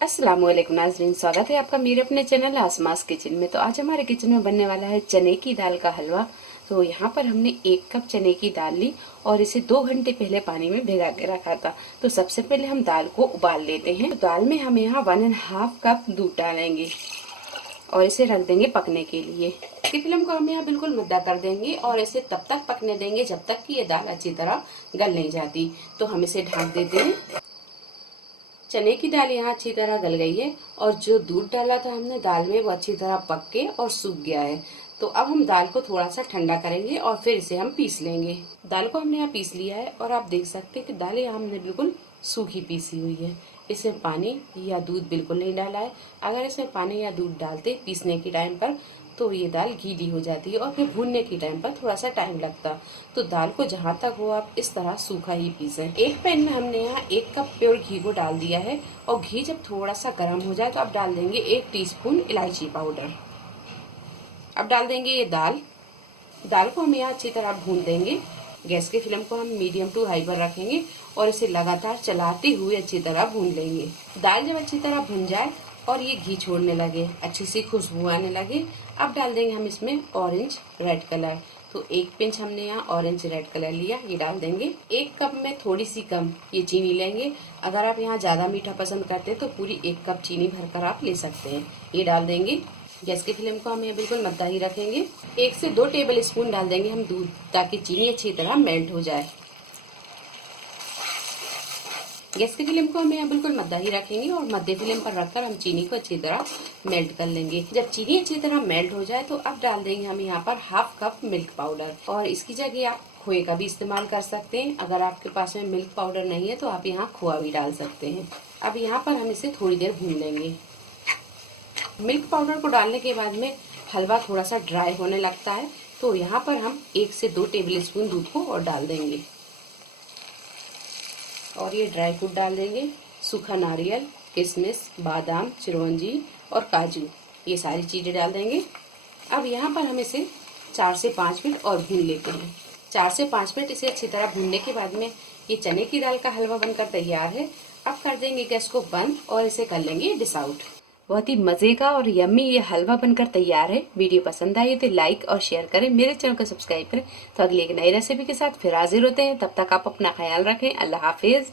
अस्सलाम वालेकुम नाज़रीन, स्वागत है आपका मेरे अपने चैनल आसमास किचन में। तो आज हमारे किचन में बनने वाला है चने की दाल का हलवा। तो यहाँ पर हमने 1 कप चने की दाल ली और इसे 2 घंटे पहले पानी में भिगा के रखा था। तो सबसे पहले हम दाल को उबाल लेते हैं। तो दाल में हम यहाँ 1½ कप दूध डालेंगे और इसे रख देंगे पकने के लिए। इसकी फ्लेम को हम यहाँ बिल्कुल मद्दा कर देंगे और इसे तब तक पकने देंगे जब तक कि ये दाल अच्छी तरह गल नहीं जाती। तो हम इसे ढक देते हैं। चने की दाल यहाँ अच्छी तरह गल गई है और जो दूध डाला था हमने दाल में वो अच्छी तरह पक के और सूख गया है। तो अब हम दाल को थोड़ा सा ठंडा करेंगे और फिर इसे हम पीस लेंगे। दाल को हमने यहाँ पीस लिया है और आप देख सकते हैं कि दाल यहाँ हमने बिल्कुल सूखी पीसी हुई है। इसमें पानी या दूध बिल्कुल नहीं डाला है। अगर इसमें पानी या दूध डालते पीसने के टाइम पर तो ये दाल गीली हो जाती है और फिर भूनने के टाइम पर थोड़ा सा टाइम लगता। तो दाल को जहाँ तक हो आप इस तरह सूखा ही पीसें। एक पैन में हमने यहाँ 1 कप प्योर घी को डाल दिया है और घी जब थोड़ा सा गर्म हो जाए तो अब डाल देंगे 1 टीस्पून इलायची पाउडर। अब डाल देंगे ये दाल को हम यहाँ अच्छी तरह भून देंगे। गैस की फ्लेम को हम मीडियम टू हाई पर रखेंगे और इसे लगातार चलाते हुए अच्छी तरह भून लेंगे। दाल जब अच्छी तरह भुन जाए और ये घी छोड़ने लगे, अच्छी सी खुशबू आने लगे, अब डाल देंगे हम इसमें ऑरेंज रेड कलर। तो 1 पिंच हमने यहाँ ऑरेंज रेड कलर लिया, ये डाल देंगे। 1 कप में थोड़ी सी कम ये चीनी लेंगे। अगर आप यहाँ ज्यादा मीठा पसंद करते हैं तो पूरी 1 कप चीनी भरकर आप ले सकते हैं। ये डाल देंगे। गैस की फ्लेम को हम यहाँ बिल्कुल मद्दा ही रखेंगे। 1 से 2 टेबल स्पून डाल देंगे हम दूध, ताकि चीनी अच्छी तरह मेल्ट हो जाए। गैस की फ्लेम को हम यहाँ बिल्कुल मद्दा ही रखेंगे और मध्य फ्लेम पर रखकर हम चीनी को अच्छी तरह मेल्ट कर लेंगे। जब चीनी अच्छी तरह मेल्ट हो जाए तो अब डाल देंगे हम यहाँ पर 1/2 कप मिल्क पाउडर और इसकी जगह आप खोए का भी इस्तेमाल कर सकते हैं। अगर आपके पास में मिल्क पाउडर नहीं है तो आप यहाँ खोआ भी डाल सकते हैं। अब यहाँ पर हम इसे थोड़ी देर भून लेंगे। मिल्क पाउडर को डालने के बाद में हलवा थोड़ा सा ड्राई होने लगता है तो यहाँ पर हम 1 से 2 टेबल स्पून दूध को और डाल देंगे और ये ड्राई फ्रूट डाल देंगे। सूखा नारियल, किशमिश, बादाम, चिरौंजी और काजू, ये सारी चीज़ें डाल देंगे। अब यहाँ पर हम इसे 4 से 5 मिनट और भून लेते हैं। 4 से 5 मिनट इसे अच्छी तरह भूनने के बाद में ये चने की दाल का हलवा बनकर तैयार है। अब कर देंगे गैस को बंद और इसे कर लेंगे डिश आउट। बहुत ही मज़े का और यम्मी ये हलवा बनकर तैयार है। वीडियो पसंद आई तो लाइक और शेयर करें, मेरे चैनल को सब्सक्राइब करें। तो अगली एक नई रेसिपी के साथ फिर हाजिर होते हैं। तब तक आप अपना ख्याल रखें। अल्लाह हाफिज।